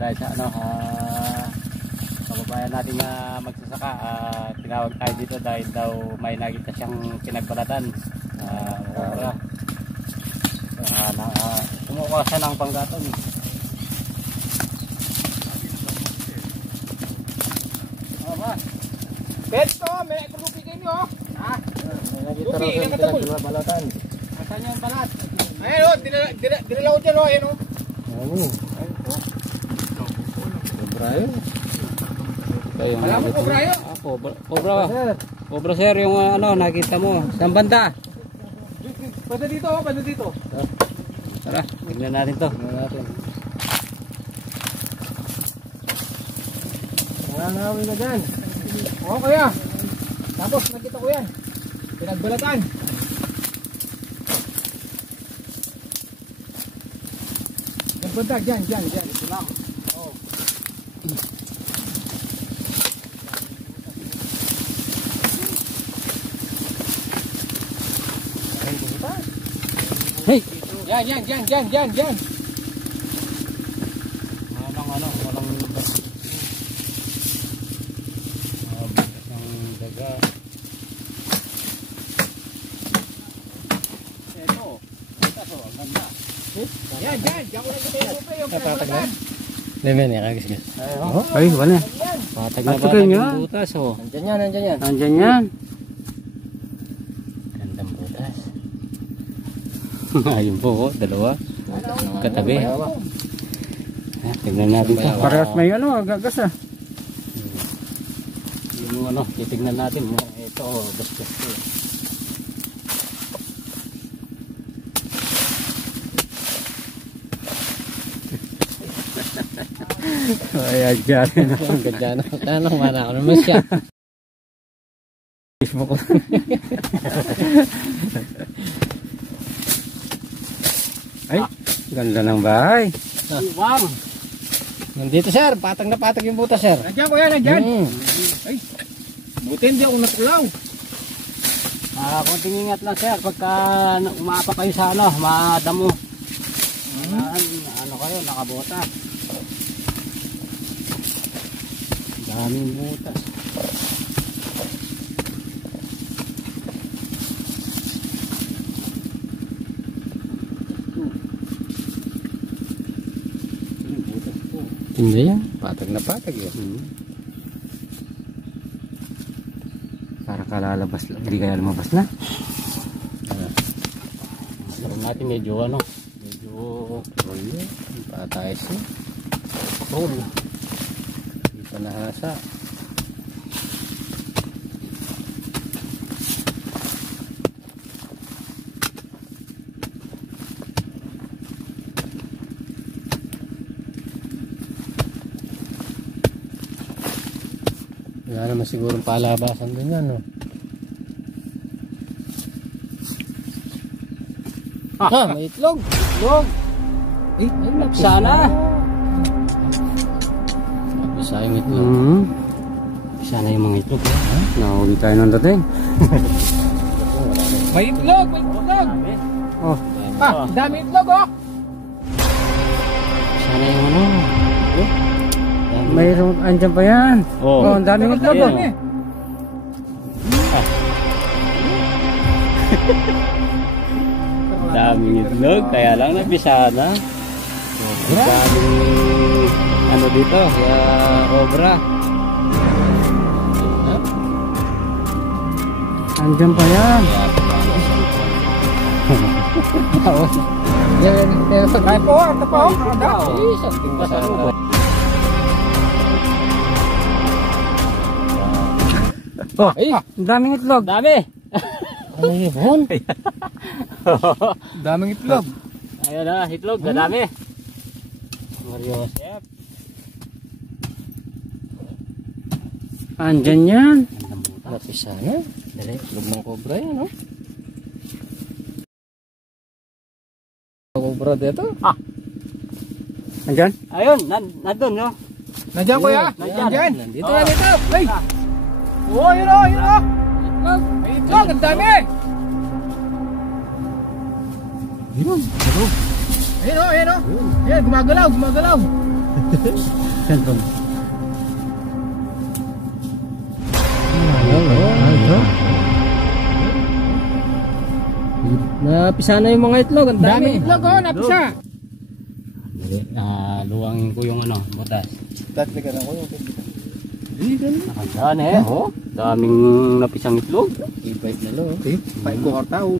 tayo sa ano, kababayan natin na magsasaka. Tinawag tayo dito dahil daw may nakita siyang pinagbalatan. Kumukuha siya ng panggatong. Pets ko, may lupi kayo nyo. Lupi, pinagbalatan. Asan yung balat? Ayan o, dinala ko dyan o, ayan o. Cobra yun. Alam mo cobra yun? Cobra. Cobra sir, yung ano, nakita mo. Saan banda? Banda dito o, banda dito. Tara, tignan natin to. Nangawi na dyan. Oo kaya. Tapos nakita ko yan. Pinagbalatan. Yung banda, dyan. Ito lang. Oo. Hey! Dyan. Walang daga. Ito. Ito, ang ganda. Yan. Diyan ko lang kita yung lupa, yung pinagbalatan. Lemen ya guys. Ay, wala. Patag na yung butas oh. Nandiyan yan. Gandang butas. Ayun po, dalawa. Katabi. Tignan natin ito. Parehas may ano, gagas ah. Yung ano, titignan natin. Ito, gasgas ko. Ay, agad. Ang ganda na. Tanong, mana ako naman siya. Facebook ko. Ay, ganda ng bahay. Wow! Nandito sir, patag na patag yung butas sir. Nandiyan ko yan, nandiyan. Ay, buti hindi ako natulaw. Konting ingat lang sir, pagka umapa kayo sa ano, madamo. Ano kayo, nakabota. Daming butas. Hindi yan, patag na patag yun. Para kalalabas lang, hindi kaya lumabas na. Meron natin medyo ano, medyo roll yun, patayos yun. Roll. Hindi pa nahasa. Wala naman sigurong palabasan din yan, no? May itlog! Itlog! Ay, napisa na! Napisa yung itlog. Napisa na yung mga itlog. Nahuli tayo ng dating. may itlog! Oh. Dami itlog, oh! Napisa na yung ano. Mayroon, andyan pa yan. Oh, ang daming itlog. Daming itlog, kaya lang nabisa na. Daming ano dito, kaya obra. Andyan pa yan. Ay po, ito po. Something masarap. Oh, ay, daming itlog. Dami. Ano yun? Daming itlog. Ayun na, itlog, dami. Mario Joseph. Andyan yan. Napisa na. Dali, itlog ng cobra yan, no? Cobra dito. Andyan? Ayun, nandun, no? Nandiyan kuya. Nandyan. Dito na dito. Ay. Oh, yun o, yun o. Itlog. May itlog, ang dami. Yun. Ayun o, ayun o. Ayun, gumagalaw. Sentro. Napisa na yung mga itlog. Ang dami itlog, oh, napisa. Luwangin ko yung ano, butas. Tatligan ako yung tubig. Nakandaan eh, oh. Daming napisang itlog. Ibait na lo. Pain ko kartao.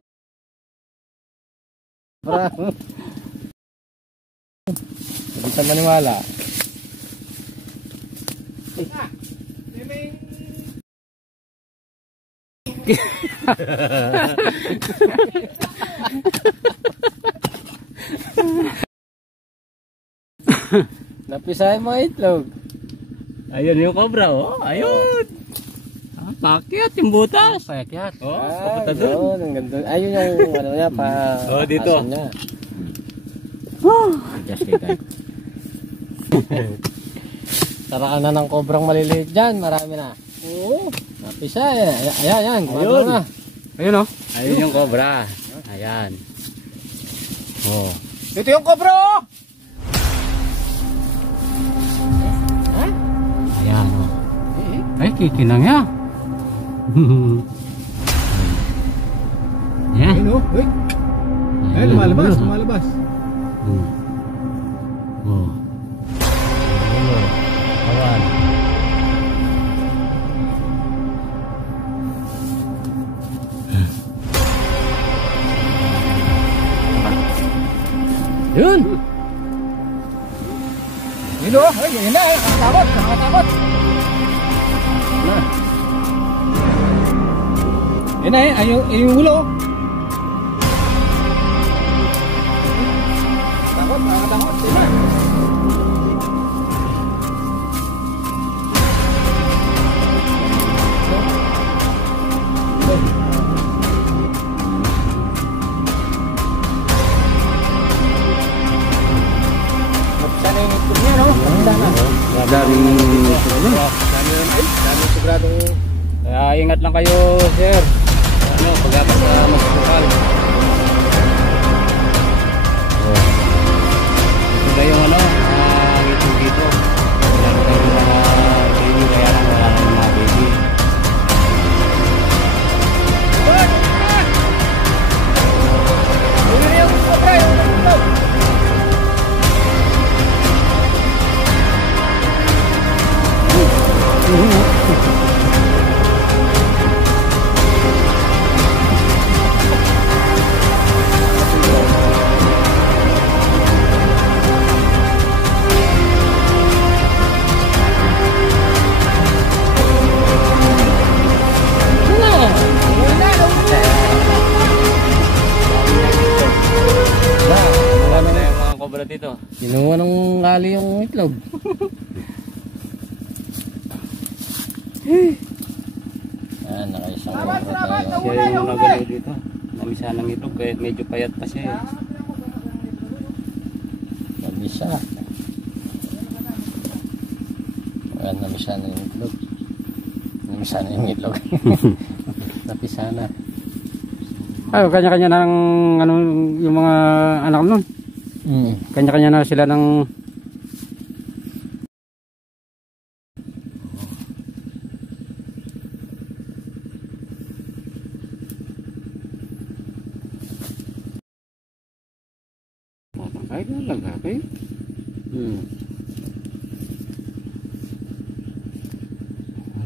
Hindi sa maniwala. Napisahin mga itlog. Ayun yung cobra, oh. Ayun. Pakyat yung butas. Pakyat. Oh, papunta doon. Ang ganda. Ayun yung ano niya pa. Oh, dito. Just kay Tarakan na ng kobrang maliliit dyan. Marami na. Oo. Napisa eh. Ayan. Ayun. Na. Ayun oh. Ayun yung cobra. Ayan. Oh. Ito yung cobra oh. Ayan oh. Ay, kikinang ya. Yan. Ayun oh. Uy. Ayun, lumalabas. Oh. Awan. Yun. Yun oh. Ay, yun na. Nakatakot. Yun na eh. Ayun yung ulo. Takot. Diba? Sana yung itlog niya, no? Daming sigurado. Kaya ingat lang kayo, sir. Ano, pag-apas sa magsukal. Oh. Ito ba yung ano, itlog dito. Wala na tayong mga baby, kaya lang wala na yung mga baby. Yun na yung cobra, yung itlog. Marami na yung mga cobra dito. Kinuha ng ali yung itlog. Ayan, nakaisang Siya yung nagalaw dito. Namisa ng itlog, kaya medyo payat pa siya. Namisa. Ayan, namisa na yung itlog. Namisa na yung itlog. Napisa na. Ay, kanya-kanya ng ano yung mga anak nun. Kanya-kanya na sila ng matangkay na lang kay.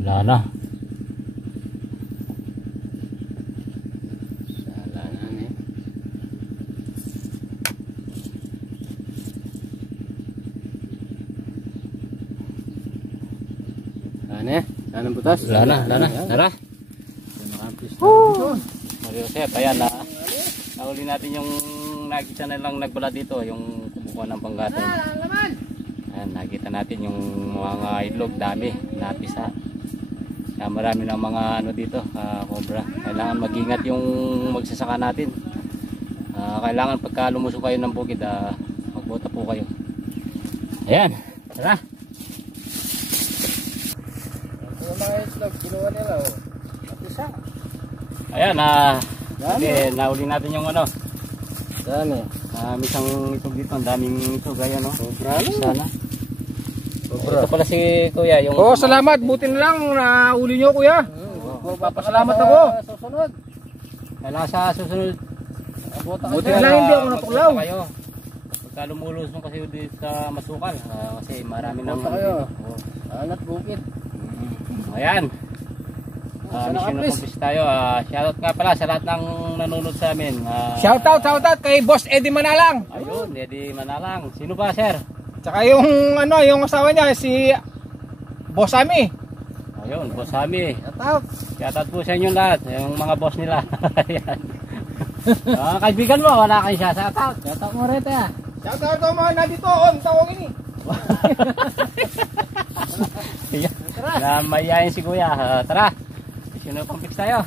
Wala na. Saan ang butas? Wala na. Tara. Mario Josep, ayan na. Nahuli natin yung nakita na lang nagbala dito, yung kumukuha ng panggatong. Ayan, nakita natin yung mga itlog, dami, napisa. Kaya marami ng mga ano dito, cobra. Kailangan mag-ingat yung magsasaka natin. Kailangan pagka lumusok kayo ng bukid, magbota po kayo. Ayan, tara. Mga itlog, kinuha nila oh. Napisa. Ayan, nahuli natin yung ano. Saan eh? Misang itlog dito, ang daming itlog, ayan oh. Sobra lang. Sana. Ito pala si Kuya. Yung Oo, salamat. Buti na lang na uli nyo, kuya. Papasalamat ako. Susunod. Kailangan sa susunod. Buti na lang hindi ako natuklaw. Kayo. Pagka lumulusong kasi dito sa Masukal. Kasi marami nang Punta kayo. dito. Alat bukid. Ayan. Mission accomplished tayo. Shoutout nga pala sa lahat ng nanonood sa amin. Shoutout kay Boss Eddie Manalang. Ayun, Eddie Manalang. Sino ba, sir? Tsaka yung yung asawa niya si Boss Ami. Ayun, Boss Ami. Shoutout. Shoutout po sa inyo lahat. Yung mga boss nila. Ayan. Kaibigan mo, wala kayo siya. Shoutout. Shoutout mo rin tayo. Shoutout ko mga nandito on tawagin ni. Na mayayain si Kuya. Tara. Mission accomplished tayo.